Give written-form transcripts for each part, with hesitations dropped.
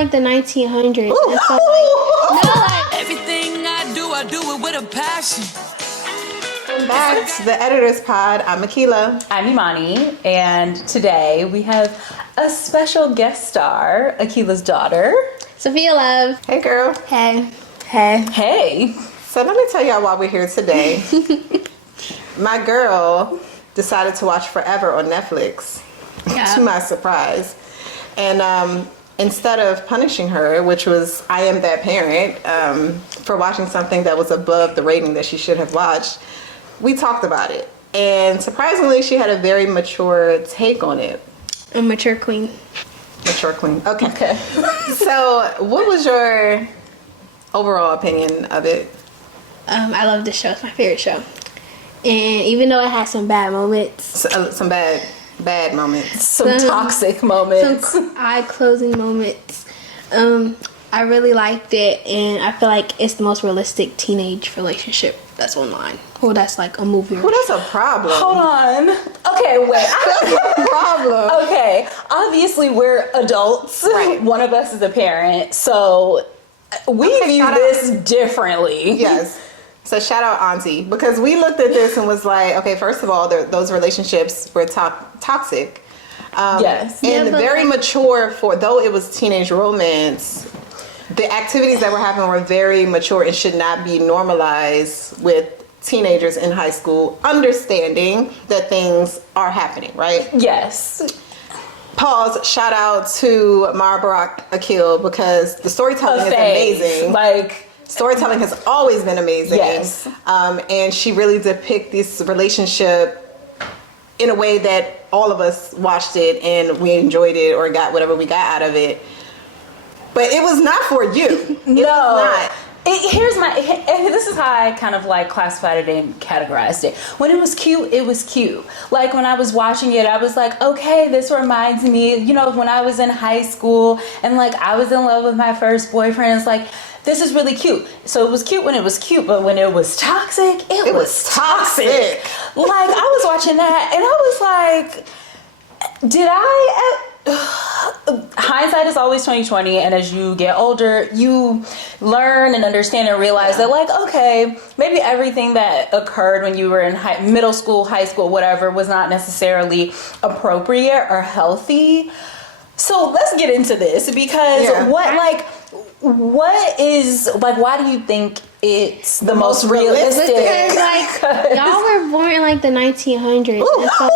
like the 1900s. And so, Everything I do it with a passion. Welcome back to the Editor's Pod. I'm Akila. I'm Imani, and today we have a special guest star, Akila's daughter, Sophia Love. Hey, girl. Hey. Hey. So let me tell y'all why we're here today. My girl decided to watch Forever on Netflix, to my surprise. And instead of punishing her, which was I am that parent, for watching something that was above the rating that she should have watched, we talked about it. And surprisingly, she had a very mature take on it. A mature queen. Mature queen. Okay. So what was your overall opinion of it? I love this show. It's my favorite show. And even though it has some bad moments. Some bad moments. Some toxic moments. Some eye-closing moments. I really liked it, and I feel like it's the most realistic teenage relationship that's online. Well, that's like a movie. Well, that's a problem. Hold on. Okay, wait. That's a problem. Okay, obviously we're adults. Right. One of us is a parent, so we view this differently. Yes. So shout out Auntie, because we looked at this and was like, okay, first of all, those relationships were toxic. Yes. And Yeah, but very mature though it was teenage romance, the activities that were happening were very mature and should not be normalized with teenagers in high school, understanding that things are happening, right? Yes. Pause, shout out to Mara Barak Akil, because the storytelling is amazing. Like, storytelling has always been amazing. Yes. And she really depicts this relationship in a way that all of us watched it and we enjoyed it or got whatever we got out of it. But it was not for you. It was not. This is how I kind of like classified it and categorized it. When it was cute, it was cute. Like when I was watching it, I was like, okay, this reminds me, when I was in high school and like I was in love with my first boyfriend. It's like, this is really cute. So it was cute when it was cute, but when it was toxic, it was toxic. Like I was watching that and I was like, did I... Hindsight is always 20/20, and as you get older you learn and understand and realize that like, okay, maybe everything that occurred when you were in middle school, high school, whatever, was not necessarily appropriate or healthy. So let's get into this, because what is like, why do you think it's the most realistic? Because like y'all were born in like the 1900s. Ooh. And so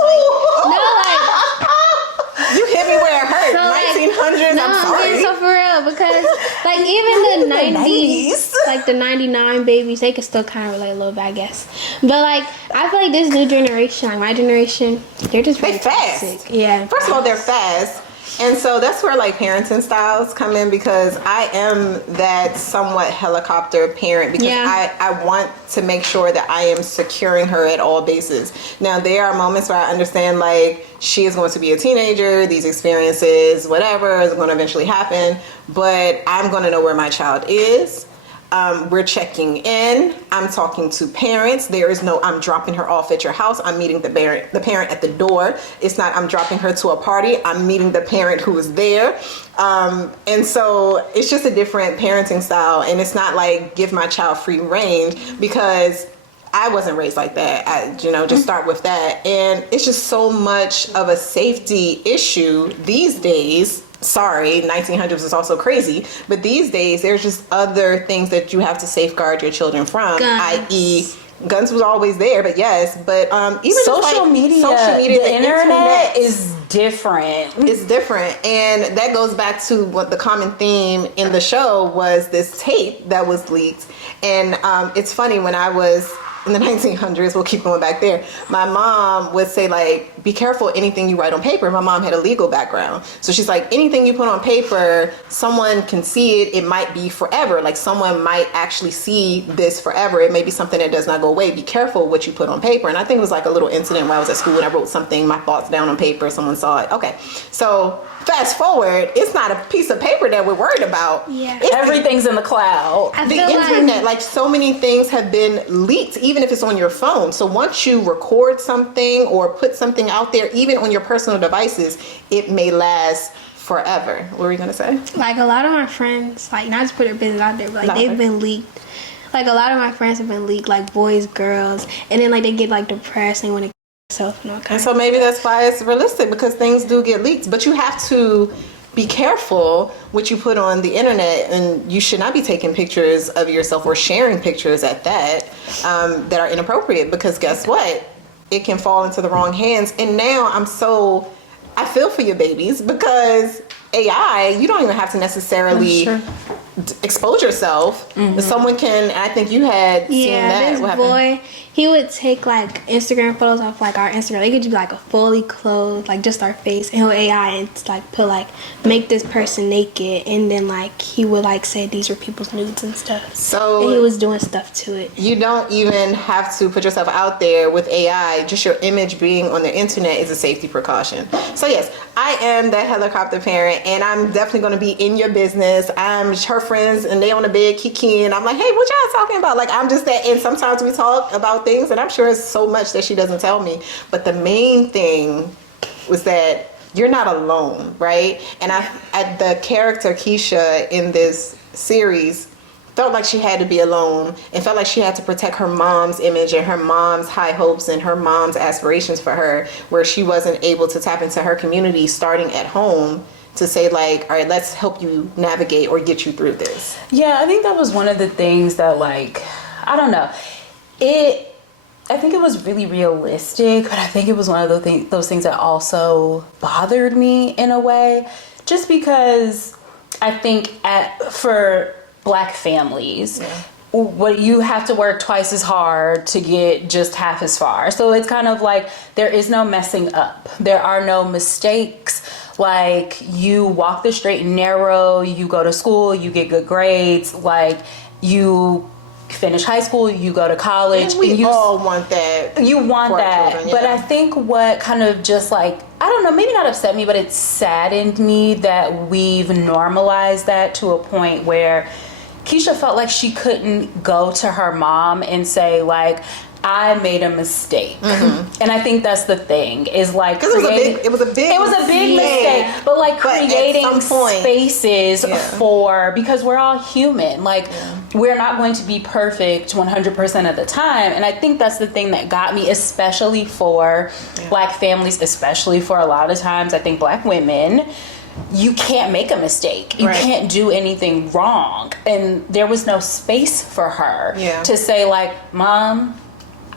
You hit me where it hurt. So, 1900s, I'm sorry. I'm so for real, because like even the 90s, like the 99 babies, they could still kind of relate a little bit, I guess. But like, I feel like this new generation, like my generation, they're just really fast. toxic. Yeah. First of all, they're fast. And so that's where like parenting styles come in, because I am that somewhat helicopter parent, because I want to make sure that I am securing her at all bases. Now there are moments where I understand like she is going to be a teenager, these experiences, whatever is going to eventually happen, but I'm going to know where my child is. We're checking in. I'm talking to parents. There is no, I'm dropping her off at your house. I'm meeting the parent at the door. It's not, I'm dropping her to a party. I'm meeting the parent who is there. And so it's just a different parenting style. And it's not like give my child free range, because I wasn't raised like that. Just start with that. And it's just so much of a safety issue these days. Sorry, 1900s is also crazy, but these days there's just other things that you have to safeguard your children from, i.e. guns was always there, but even social media, the internet is different. It's different, and that goes back to what the common theme in the show was, this tape that was leaked. And it's funny, when I was in the 1900s, we'll keep going back there, my mom would say like, be careful anything you write on paper. My mom had a legal background, so she's like, anything you put on paper, someone can see it. It might be forever. Like someone might actually see this forever. It may be something that does not go away. Be careful what you put on paper. And I think it was like a little incident when I was at school and I wrote something, my thoughts down on paper. Someone saw it. Okay, so fast forward, it's not a piece of paper that we're worried about. Yeah, everything's in the cloud. The internet, like so many things have been leaked, even if it's on your phone. So once you record something or put something out there, even on your personal devices, it may last forever. What were you gonna say? Like a lot of my friends, like not to put their business out there, but like they've been leaked. Like a lot of my friends have been leaked, like boys, girls, and then like they get like depressed and want to kill themselves and all kinds. And so maybe that's why it's realistic, because things do get leaked. But you have to be careful what you put on the internet, and you should not be taking pictures of yourself or sharing pictures at that that are inappropriate, because guess what? It can fall into the wrong hands. And now I feel for your babies, because AI, you don't even have to necessarily expose yourself. Someone can, I think you had seen that. This boy, he would take like Instagram photos off like our Instagram. They could be like a fully clothed, like just our face, and he'll AI and like put like make this person naked, and then like he would like say these are people's nudes and stuff. So and he was doing stuff to it. You don't even have to put yourself out there with AI. Just your image being on the internet is a safety precaution. So yes, I am that helicopter parent, and I'm definitely going to be in your business. I'm her friends, and they on the bed kikiing. I'm like, hey, what y'all talking about? Like, I'm just that. And sometimes we talk about things, and I'm sure it's so much that she doesn't tell me. But the main thing was that you're not alone, right? And the character Keisha in this series felt like she had to be alone, and felt like she had to protect her mom's image and her mom's high hopes and her mom's aspirations for her, where she wasn't able to tap into her community starting at home to say like, all right, let's help you navigate or get you through this. Yeah, I think that was one of the things that, like, I don't know. I think it was really realistic, but I think it was one of those things that also bothered me in a way, just because I think for Black families, what you have to work twice as hard to get just half as far. So it's kind of like there is no messing up. There are no mistakes. Like, you walk the straight and narrow, you go to school, you get good grades, like you finish high school, you go to college. And we all want that. You want that. Children, But I think what kind of just like, I don't know, maybe not upset me, but it saddened me that we've normalized that to a point where Keisha felt like she couldn't go to her mom and say like, I made a mistake. And I think that's the thing, is like, because it was a big mistake, but like creating spaces for, because we're all human, like we're not going to be perfect 100% of the time. And I think that's the thing that got me, especially for Black families, especially for a lot of times, I think Black women, you can't make a mistake. You can't do anything wrong. And there was no space for her to say like, Mom,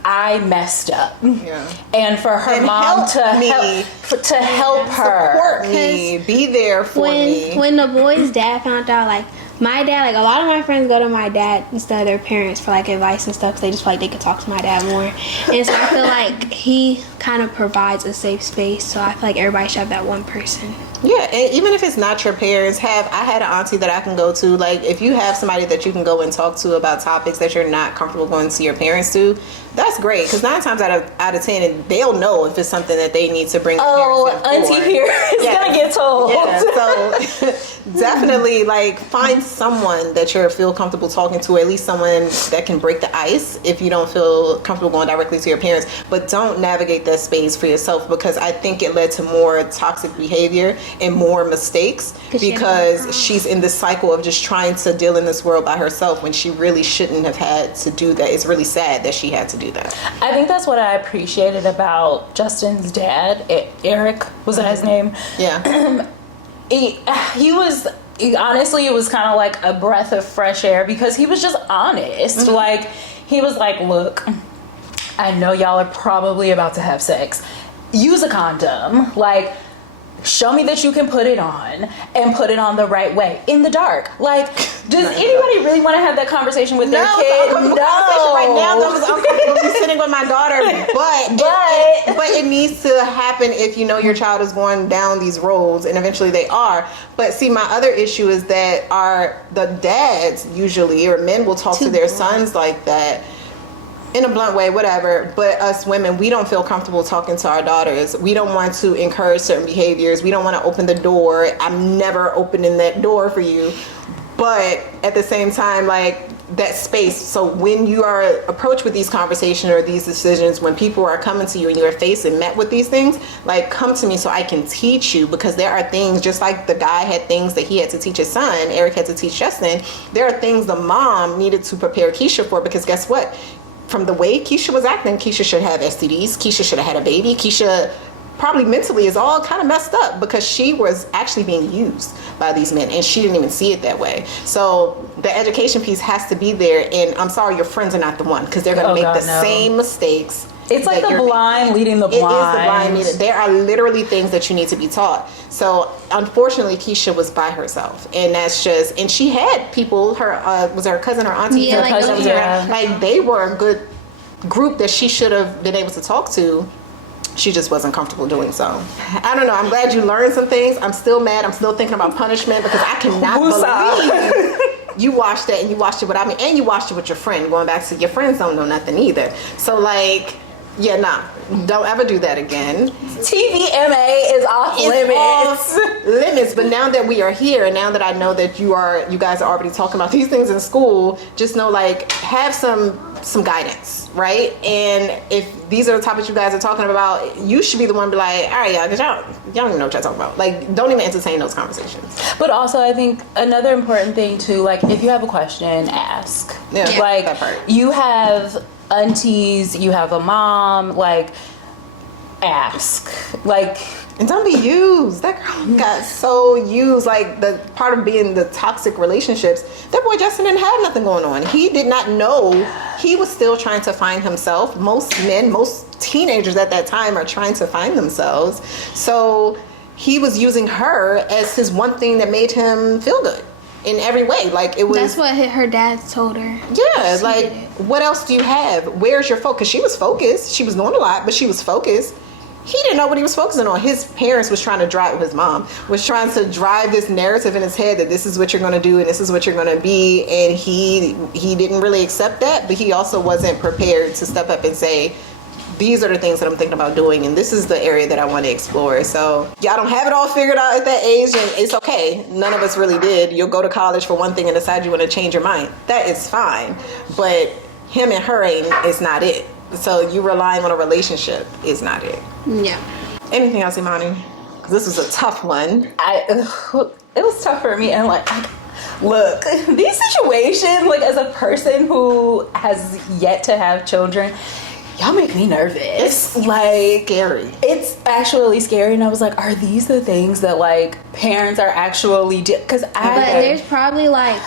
I messed up. And for her mom to help her. Support me. Be there for me. When the boy's dad found out, like, my dad, like, a lot of my friends go to my dad instead of their parents for, like, advice and stuff. So they just feel like they could talk to my dad more. And so I feel like he kind of provides a safe space. So I feel like everybody should have that one person. Yeah, and even if it's not your parents, I had an auntie that I can go to. Like, if you have somebody that you can go and talk to about topics that you're not comfortable going to see your parents to, that's great. Because 9 times out of 10, they'll know if it's something that they need to bring. Auntie here is gonna get told. Yeah, so definitely, like, find someone that you feel comfortable talking to, at least someone that can break the ice if you don't feel comfortable going directly to your parents. But don't navigate that space for yourself, because I think it led to more toxic behavior and more mistakes, because she's in this cycle of just trying to deal in this world by herself when she really shouldn't have had to do that. It's really sad that she had to do that. I think that's what I appreciated about Justin's dad. Eric, was that his name? Yeah. He was, honestly, it was kind of like a breath of fresh air, because he was just honest. Like, he was like, look, I know y'all are probably about to have sex. Use a condom. Like, show me that you can put it on, and put it on the right way in the dark. Like, does anybody really want to have that conversation with their kid? No. Right now, I'm comfortable sitting with my daughter, but it needs to happen if you know your child is going down these roads, and eventually they are. But see, my other issue is that the dads usually, or men, will talk to their sons like that. In a blunt way, whatever, but us women, we don't feel comfortable talking to our daughters. We don't want to encourage certain behaviors. We don't want to open the door. I'm never opening that door for you. But at the same time, like, that space. So when you are approached with these conversations or these decisions, when people are coming to you in your face and met with these things, like, come to me so I can teach you, because there are things, just like the guy had things that he had to teach his son, Eric had to teach Justin, there are things the mom needed to prepare Keisha for, because guess what? From the way Keisha was acting, Keisha should have STDs, Keisha should have had a baby, Keisha probably mentally is all kind of messed up because she was actually being used by these men and she didn't even see it that way. So the education piece has to be there, and I'm sorry, your friends are not the one, because they're going to make same mistakes. It's like the blind leading the blind. It is the blind leading. There are literally things that you need to be taught. So unfortunately, Keisha was by herself, and that's just, and she had people, her was her cousin or auntie, Yeah, like cousins, like they were a good group that she should have been able to talk to. She just wasn't comfortable doing so. I don't know. I'm glad you learned some things. I'm still mad. I'm still thinking about punishment, because I cannot believe you watched that, and you watched it without me, and you watched it with your friend. Going back to your friends don't know nothing either. So like, yeah, nah, don't ever do that again. TVMA is off limits. But now that we are here, and now that I know that you guys are already talking about these things in school, just know, like, have some guidance, right? And if these are the topics you guys are talking about, you should be the one to be like, all right, y'all, because y'all don't even know what y'all talking about. Like, don't even entertain those conversations. But also, I think another important thing too, like, if you have a question, ask. Yeah, like, that part. You have aunties, you have a mom, like, ask. Like, and don't be used. That girl got so used. Like, the part of being the toxic relationships, that boy Justin didn't have nothing going on. He did not know. He was still trying to find himself. Most men, most teenagers at that time are trying to find themselves. So he was using her as his one thing that made him feel good in every way. Like, it was. That's what her dad told her. Yeah, like, what else do you have? Where's your focus? She was focused. She was doing a lot, but she was focused. He didn't know what he was focusing on. His parents was trying to drive, his mom was trying to drive this narrative in his head that this is what you're going to do and this is what you're going to be. And he didn't really accept that, but he also wasn't prepared to step up and say, these are the things that I'm thinking about doing, and this is the area that I want to explore. So y'all don't have it all figured out at that age, and it's okay. None of us really did. You'll go to college for one thing and decide you want to change your mind. That is fine. But him and her it's not it. So you relying on a relationship is not it. Yeah. Anything else, Imani? Because this was a tough one. it was tough for me, and like, look, these situations, like, as a person who has yet to have children, y'all make me nervous. It's like scary. It's actually scary, and I was like, are these the things that, like, parents are actually because But there's probably like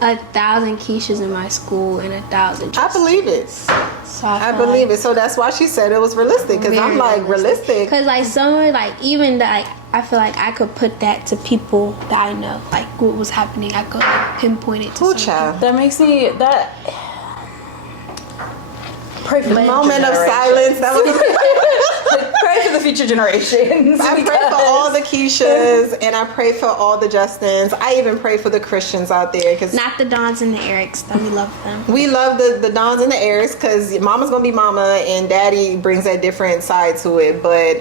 1,000 Keishas in my school and 1,000. I believe it. So I believe it. So that's why she said it was realistic. Because I'm like, realistic. Because like somewhere, like even that, like I feel like I could put that to people that I know, like what was happening. I could like, pinpoint it to Ooh, some child. that makes me pray for the moment of silence. That was pray for the future generations. I pray for all the Keishas and I pray for all the Justins. I even pray for the Christians out there, because not the Dons and the Erics, though. We love them. we love the Dons and the Erics, because mama's gonna be mama and daddy brings that different side to it. But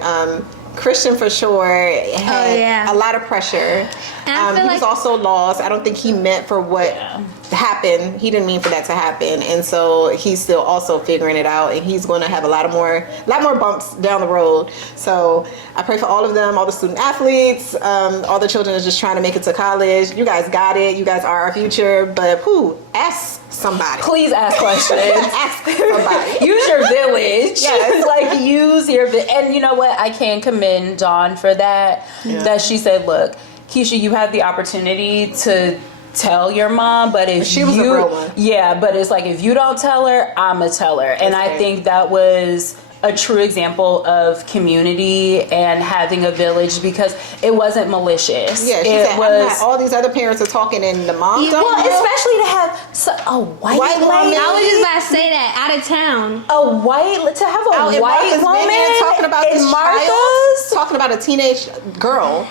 Christian for sure had a lot of pressure. And He was also lost. I don't think he meant for what happened. He didn't mean for that to happen, and so he's still also figuring it out. And he's going to have a lot more bumps down the road. So I pray for all of them, all the student athletes, all the children that's just trying to make it to college. You guys got it. You guys are our future. But ask somebody. Please ask questions. Ask somebody. Use your village. Yes. Like, use your and you know what? I can commend Dawn for that. Yeah. That she said, look, Keisha, you had the opportunity to tell your mom, but if she was a real one. Yeah, but it's like, if you don't tell her, I'ma tell her. And I think that was a true example of community and having a village, because it wasn't malicious. Yeah, she said, I'm not, all these other parents are talking and the mom don't know. Especially to have a white woman. I was just about to say that, out of town. To have a white woman talking about in this Martha's, talking about a teenage girl,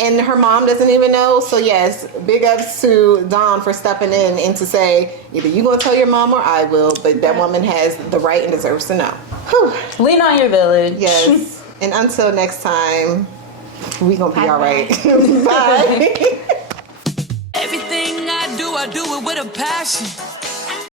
and her mom doesn't even know. So yes, big ups to Dawn for stepping in and to say, either you gonna tell your mom or I will, but that woman has the right and deserves to know. Whew. Lean on your village. Yes. And until next time, we gonna be all right. Bye. Everything I I do it with a passion.